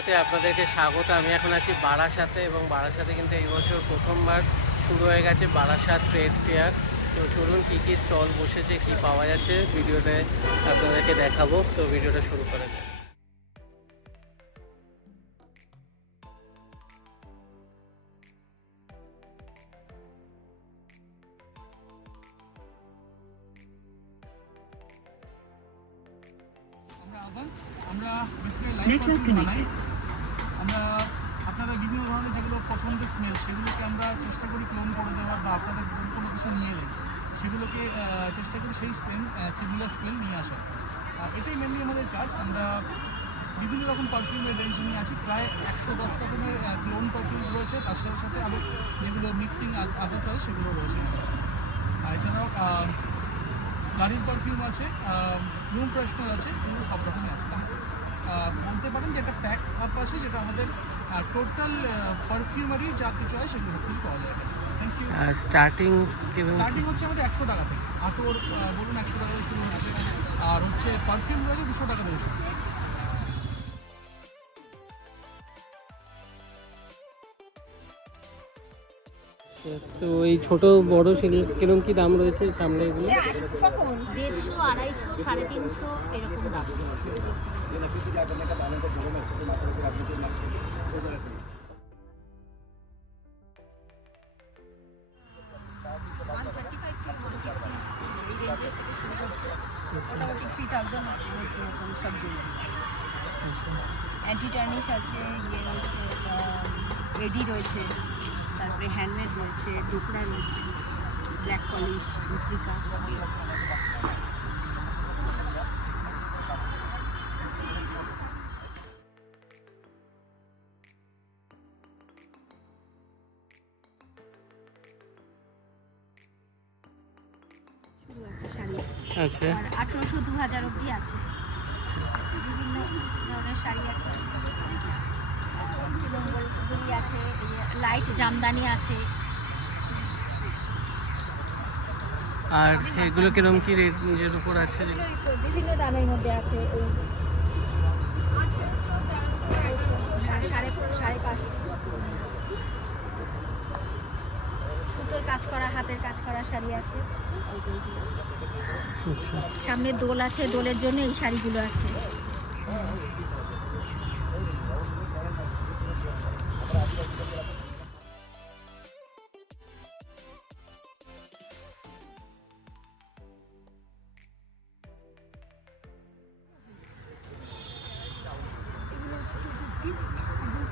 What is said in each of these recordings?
ভিডিওতে আপনাদেরকে স্বাগত। আমি এখন আছি বারাসাতে এবং বারাসাতে কিন্তু এই বছর প্রথমবার শুরু হয়ে গেছে বারাসাত ট্রেড ফেয়ার। তো চলুন কী কী স্টল বসেছে, কী পাওয়া যাচ্ছে ভিডিওতে আপনাদেরকে দেখাবো। তো ভিডিওটা শুরু করা যাক। আমরা বেসিক্যালি লাইভ কন্টেন্ট বানাই। আমরা আপনাদের বিভিন্ন ধরনের যেগুলো পছন্দের স্মেল সেগুলোকে আমরা চেষ্টা করি ক্লোন করে দেওয়ার, বা আপনাদের কোনো কিছু নিয়ে এলে সেগুলোকে চেষ্টা করি সেই সেম সিমিলার স্মেল নিয়ে আসার। এটাই মেনলি আমাদের কাজ। আমরা বিভিন্ন রকম পারফিউমের রেঞ্জ নিয়ে আছি, প্রায় 110 রকমের ক্লোন পারফিউমস রয়েছে। তার সাথে সাথে আরও যেগুলো মিক্সিং আদার্স আছে সেগুলো রয়েছে। আর এছাড়াও গাড়ির পারফিউম আছে, রুম ফ্রেশনার আছে, এগুলো সব রকমই আছে। বলতে পারেন যে একটা প্যাক আপ আছে, যেটা আমাদের টোটাল পারফিউমারি যা কিছু হয় সেগুলো সব কিছু পাওয়া যাবে। Thank you. স্টার্টিং হচ্ছে আমাদের 100 টাকা থেকে। আতর বলুন 100 টাকা থেকে শুরু আসে, আর হচ্ছে পারফিউম রয়েছে 200 টাকা থেকে শুরু। তো এই ছোট বড় সেগুলো কিরকম কি দাম রয়েছে সামনে এগুলো? 150, 250, 350 এরকম দাম। মোটামুটি 3000 সব জুয়েলারি আছে। অ্যান্টি টার্নিশ আছে, ইয়ে রয়েছে, এডি রয়েছে, তারপরে হ্যান্ডমেড রয়েছে, ডোকরা রয়েছে, ব্ল্যাক পলিশ, রিপ্লিকা সবই রয়েছে। শুরু আছে শাড়ি, আচ্ছা, আর 1800, 2000 অবধি আছে। বিভিন্ন ধরনের শাড়ি আছে, বেঙ্গলি আছে, লাইট জামদানি আছে। আর এগুলো কিরকম কি রেঞ্জের উপর আছে? বিভিন্ন দামের মধ্যে আছে, ওই 550। সুতোর কাজ করা, হাতের কাজ করা শাড়ি আছে। সামনে দোল আছে, দোলের জন্য এই শাড়িগুলো আছে।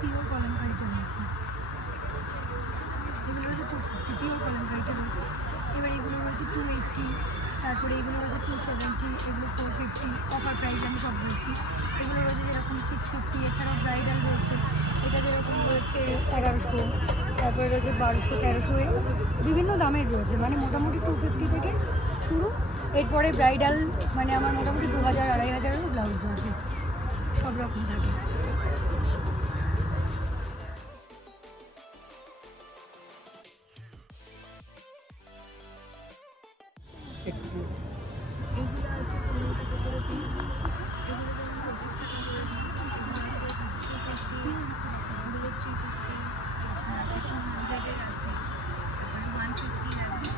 পিওর কলমকারিতে রয়েছে, এগুলো রয়েছে 250, পিওর কলমকারিতে রয়েছে। এবার এগুলো রয়েছে 280, তারপরে এগুলো রয়েছে 270, এগুলো 450। অফার প্রাইস আমি সব বলছি। এগুলো রয়েছে যেরকম 650। এছাড়াও ব্রাইডাল রয়েছে, এটা যেরকম রয়েছে 1100, তারপরে রয়েছে 1200, 1300, বিভিন্ন দামের রয়েছে, মানে মোটামুটি 250 থেকে শুরু। এরপরে ব্রাইডাল মানে আমার মোটামুটি 2000, 2500-এরও ব্লাউজ রয়েছে, সব রকম থাকে। এগুলো আছে 15 টাকা করে পিস, এগুলো যেমন 25 টাকা করে পিস, এগুলো আছে 250, এগুলো 350, আছে 200-এর আছে, তারপরে 150 আছে।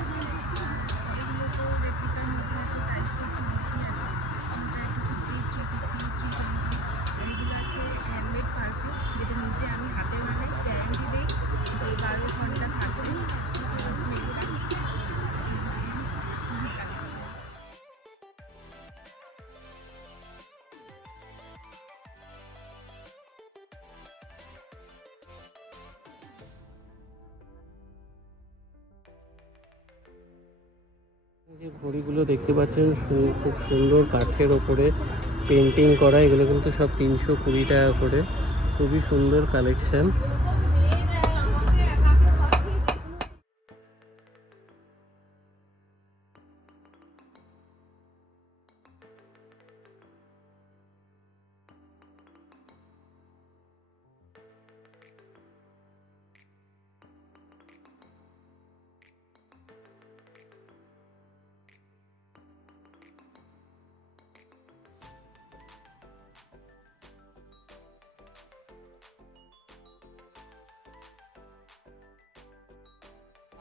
এগুলো তো রেপ্লিকার মধ্যে আছে, প্রাইসটা একটু বেশি আছে, কোনটা 250, 350, 320। আর এগুলো আছে হ্যান্ডমেড পারফিউম, যেটা নিজে আমি হাতের বানাই, গ্যারান্টি দিই যে 12 ঘন্টা থাকবে স্মেলটা। যে ঘড়িগুলো দেখতে পাচ্ছেন খুব সুন্দর কাঠের ওপরে পেন্টিং করা, এগুলো কিন্তু সব 320 টাকা করে। খুবই সুন্দর কালেকশন।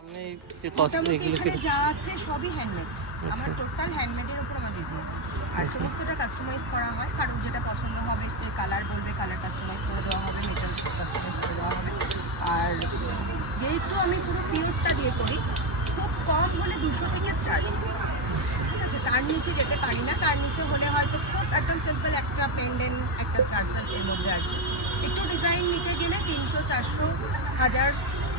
মানে এই যে মোটামুটি এগুলোকে এখানে যা আছে সবই হ্যান্ডমেড। আমার টোটাল হ্যান্ডমেডের উপর আমার বিজনেস। আর সমস্তটা কাস্টমাইজ করা হয়, কারোর যেটা পছন্দ হবে সে কালার বলবে, কালার কাস্টমাইজ করে দেওয়া হবে, মেটাল কাস্টমাইজ করে দেওয়া হবে। আর যেহেতু আমি পুরো পিওরটা দিয়ে করি, খুব কম হলে 200 থেকে স্টার্ট। ঠিক আছে, তার নিচে যেতে পারি না। তার নিচে হলে হয়তো খুব একদম সিম্পল একটা পেন্ডেন্ট, একটা চার্সাল এর মধ্যে আসবে। একটু ডিজাইন নিতে গেলে 300, 400, 1000,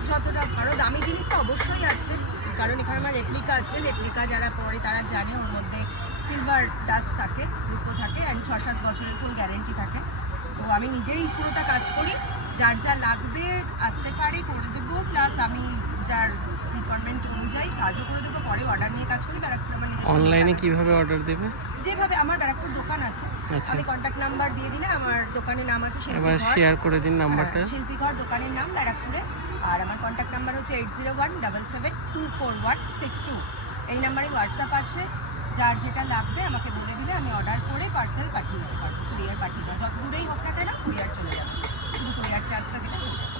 যতটা আরও দামি জিনিস তো অবশ্যই আছে, কারণ এখানে আমার রেপ্লিকা আছে। রেপ্লিকা যারা পরে তারা জানে ওর মধ্যে সিলভার ডাস্ট থাকে, রূপো থাকে, অ্যান্ড 6-7 বছরের ফুল গ্যারেন্টি থাকে। তো আমি নিজেই পুরোটা কাজ করি, যার যা লাগবে আসতে পারে করে দেবো, প্লাস আমি যার রিকোয়ারমেন্ট অনুযায়ী কাজও করে দেবো। পরে অর্ডার নিয়ে কাজ করি। ব্যারাকপুর আমার নিজের অনলাইনে কিভাবে অর্ডার দেবে? যেভাবে আমার ব্যারাকপুর দোকান আছে, আচ্ছা। আমি কন্ট্যাক্ট নাম্বার দিয়ে দিলে, আমার দোকানের নাম আছে শিল্পী এবার ঘর। শেয়ার করে দিন নাম্বারটা। শিল্পী ঘর দোকানের নাম ব্যারাকপুরে। আর আমার কন্ট্যাক্ট নাম্বার হচ্ছে 8017724162। এই নাম্বারে হোয়াটসঅ্যাপ আছে। যার যেটা লাগবে আমাকে বলে দিলে আমি অর্ডার করে পার্সেল পাঠিয়ে দিতে পারবো, কুরিয়ার পাঠিয়ে দেবো। যত দূরেই হোক না কেন কুরিয়ার চলে যাবে, শুধু কুরিয়ার চার্জটা দিলে চলে যাবে।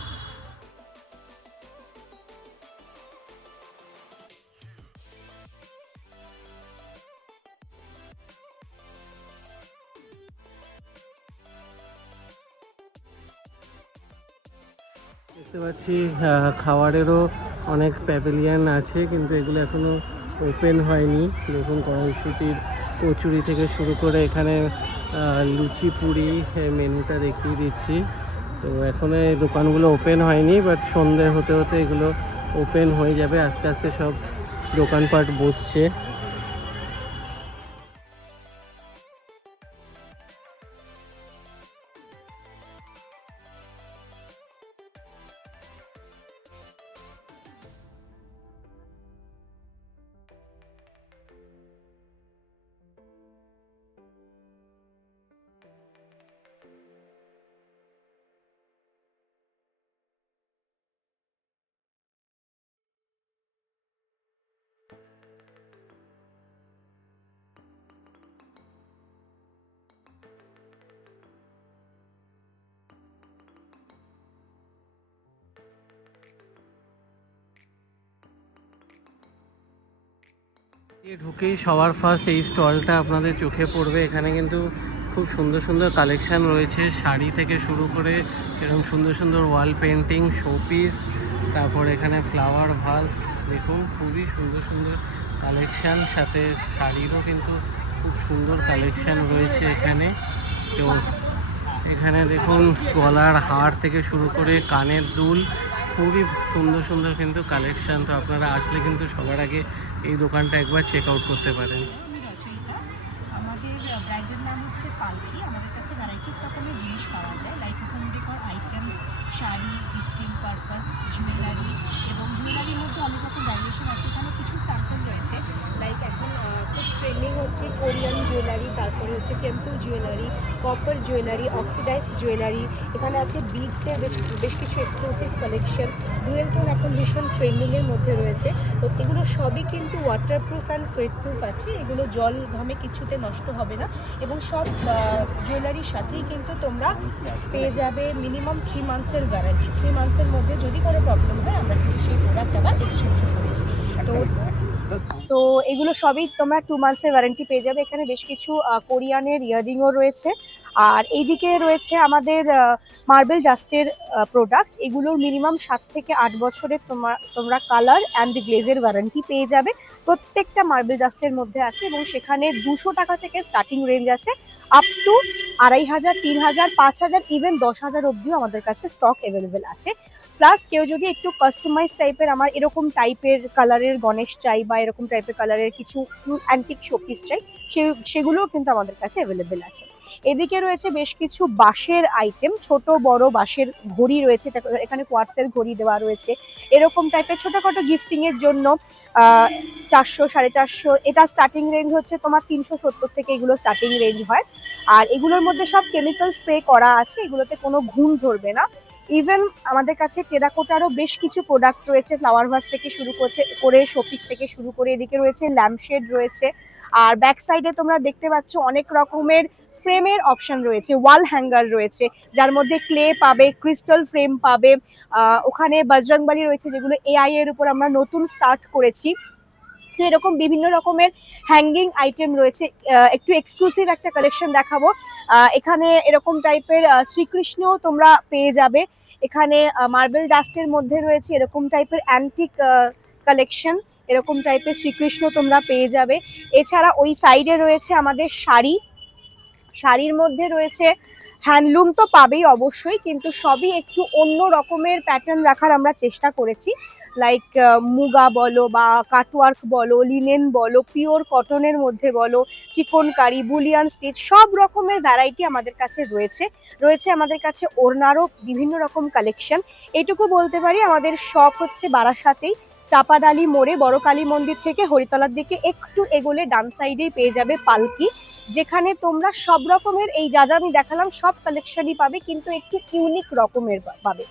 দেখতে পাচ্ছি খাবারেরও অনেক প্যাভিলিয়ন আছে, কিন্তু এগুলো এখনো ওপেন হয়নি। দেখুন কড়াইশুটির কচুরি থেকে শুরু করে এখানে লুচি পুরি মেনুটা দেখিয়ে দিচ্ছি। তো এখনো এই দোকানগুলো ওপেন হয়নি, বাট সন্ধে হতে হতে এগুলো ওপেন হয়ে যাবে। আস্তে আস্তে সব দোকানপাট বসছে। ঢুকেই সবার ফার্স্ট এই স্টলটা আপনাদের চোখে পড়বে। এখানে কিন্তু খুব সুন্দর সুন্দর কালেকশান রয়েছে, শাড়ি থেকে শুরু করে এরকম সুন্দর সুন্দর ওয়াল পেন্টিং, শোপিস, তারপর এখানে ফ্লাওয়ার ভাস। দেখুন খুবই সুন্দর সুন্দর কালেকশান, সাথে শাড়িরও কিন্তু খুব সুন্দর কালেকশান রয়েছে এখানে। তো এখানে দেখুন গলার হার থেকে শুরু করে কানের দুল, খুবই সুন্দর সুন্দর কিন্তু কালেকশান। তো আপনারা আসলে কিন্তু সবার আগে এই দোকানটা একবার চেক আউট করতে পারেন। আমি রচয়িতা। আমাদের ব্র্যান্ডের নাম হচ্ছে পালকি। আমাদের কাছে ভ্যারাইটিস রকমের জিনিস পাওয়া যায়, like home decor items, sari, gifting purpose, jewellery, এবং জুয়েলারির মধ্যে অনেক রকম ভ্যারিয়েশন আছে। এখানে কিছু স্যাম্পল রয়েছে, লাইক এখন খুব ট্রেন্ডিং হচ্ছে কোরিয়ান জুয়েলারি, তারপরে হচ্ছে temple jewellery, copper jewellery, oxidised jewellery. এখানে আছে বিডসের বেশ কিছু এক্সক্লুসিভ কালেকশন। ডুয়েল টোন এখন ভীষণ ট্রেন্ডিংয়ের মধ্যে রয়েছে। তো এগুলো সবই কিন্তু ওয়াটারপ্রুফ অ্যান্ড সোয়েটপ্রুফ আছে। এগুলো জল ঘামে কিছুতে নষ্ট হবে না, এবং সব জুয়েলারির সাথেই কিন্তু তোমরা পেয়ে যাবে মিনিমাম 3 মান্থসের গ্যারান্টি। 3 মান্থসের মধ্যে যদি কোনো প্রবলেম হয় আমরা কিন্তু সেই প্রোডাক্ট আবার এক্সচেঞ্জ করি। তো এগুলো সবই তোমরা 2 মান্থসের ওয়ারেন্টি পেয়ে যাবে। এখানে বেশ কিছু কোরিয়ানের ইয়াররিংও রয়েছে। আর এইদিকে রয়েছে আমাদের মার্বেল ডাস্টের প্রোডাক্ট। এগুলোর মিনিমাম 7 থেকে 8 বছরের তোমরা কালার অ্যান্ড গ্লেজের ওয়ারেন্টি পেয়ে যাবে। প্রত্যেকটা মার্বেল ডাস্টের মধ্যে আছে, এবং সেখানে 200 টাকা থেকে স্টার্টিং রেঞ্জ আছে, আপ টু 2500, 3000, 5000, ইভেন 10,000 অবধিও আমাদের কাছে স্টক অ্যাভেলেবেল আছে। প্লাস কেউ যদি একটু কাস্টমাইজ টাইপের, আমার এরকম টাইপের কালারের গণেশ চাই বা এরকম টাইপের কালারের কিছু অ্যান্টিক শোপিস চাই, সেগুলোও কিন্তু আমাদের কাছে অ্যাভেলেবেল আছে। এদিকে রয়েছে বেশ কিছু বাঁশের আইটেম, ছোট বড় বাঁশের ঘড়ি রয়েছে। এখানে কোয়ার্টসের ঘড়ি দেওয়া রয়েছে। এরকম টাইপের ছোটোখাটো গিফটিংয়ের জন্য 400, 450, এটা স্টার্টিং রেঞ্জ হচ্ছে তোমার 370 থেকে এগুলো স্টার্টিং রেঞ্জ হয়। আর এগুলোর মধ্যে সব কেমিক্যাল স্প্রে করা আছে, এগুলোতে কোনো ঘুণ ধরবে না। ইভেন আমাদের কাছে টেরাকোটারও বেশ কিছু প্রোডাক্ট রয়েছে, ফ্লাওয়ার ভাস থেকে শুরু করে শোপিস থেকে শুরু করে। এদিকে রয়েছে ল্যাম্পশেড রয়েছে। আর ব্যাক সাইডে তোমরা দেখতে পাচ্ছ অনেক রকমের ফ্রেমের অপশন রয়েছে, ওয়াল হ্যাঙ্গার রয়েছে যার মধ্যে ক্লে পাবে, ক্রিস্টাল ফ্রেম পাবে, ওখানে বজরংবলী রয়েছে যেগুলো এআই এর উপর আমরা নতুন স্টার্ট করেছি। তো এরকম বিভিন্ন রকমের হ্যাঙ্গিং আইটেম রয়েছে। একটু এক্সক্লুসিভ একটা কালেকশন দেখাবো। এখানে এরকম টাইপের শ্রীকৃষ্ণ তোমরা পেয়ে যাবে। এখানে মার্বেল ডাস্টের মধ্যে রয়েছে এরকম টাইপের অ্যান্টিক কালেকশন, এরকম টাইপের শ্রীকৃষ্ণ তোমরা পেয়ে যাবে। এছাড়া ওই সাইডে রয়েছে আমাদের শাড়ি, শাড়ির মধ্যে রয়েছে হ্যান্ডলুম তো পাবেই অবশ্যই, কিন্তু সবই একটু অন্য রকমের প্যাটার্ন রাখার আমরা চেষ্টা করেছি। লাইক মুগা বলো বা কাটওয়ার্ক বলো, লিনেন বলো, পিওর কটনের মধ্যে বলো, চিকনকারি, বুলিয়ান স্টিচ, সব রকমের ভ্যারাইটি আমাদের কাছে রয়েছে। রয়েছে আমাদের কাছে ওড়নারও বিভিন্ন রকম কালেকশন। এইটুকু বলতে পারি আমাদের শপ হচ্ছে বারাসাতেই, চাপাডালি মোড়ে, বড় কালী মন্দির থেকে হরিতলার দিকে একটু এগোলে ডান সাইডেই পেয়ে যাবে পালকি, যেখানে তোমরা সব রকমের এই যা যা আমি দেখালাম সব কালেকশনই পাবে, কিন্তু একটু ইউনিক রকমের পাবে।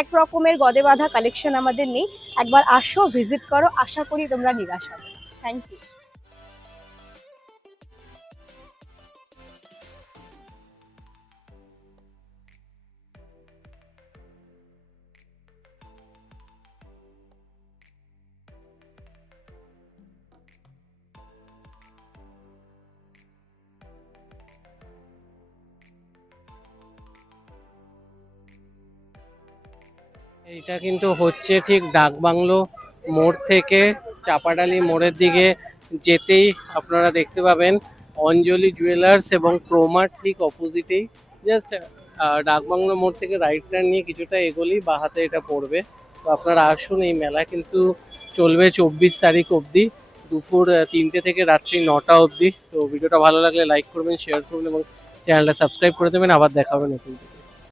এক রকমের গদে বাঁধা কালেকশন আমাদের নেই। একবার আসো, ভিজিট করো, আশা করি তোমরা নিরাশ হবে। Thank you. এইটা কিন্তু হচ্ছে ঠিক ডাকবাংলো মোড় থেকে চাপাডালি মোড়ের দিকে যেতেই আপনারা দেখতে পাবেন অঞ্জলি জুয়েলার্স এবং ক্রোমার ঠিক অপোজিটেই। জাস্ট ডাকবাংলো মোড় থেকে রাইট টার্ন নিয়ে কিছুটা এগোলেই বা হাতে এটা পড়বে। তো আপনারা আসুন, এই মেলা কিন্তু চলবে 24 তারিখ অবধি, দুপুর 3টে থেকে রাত্রি 9টা অবধি। তো ভিডিওটা ভালো লাগলে লাইক করবেন, শেয়ার করবেন এবং চ্যানেলটা সাবস্ক্রাইব করে দেবেন। আবার দেখা হবে নতুন।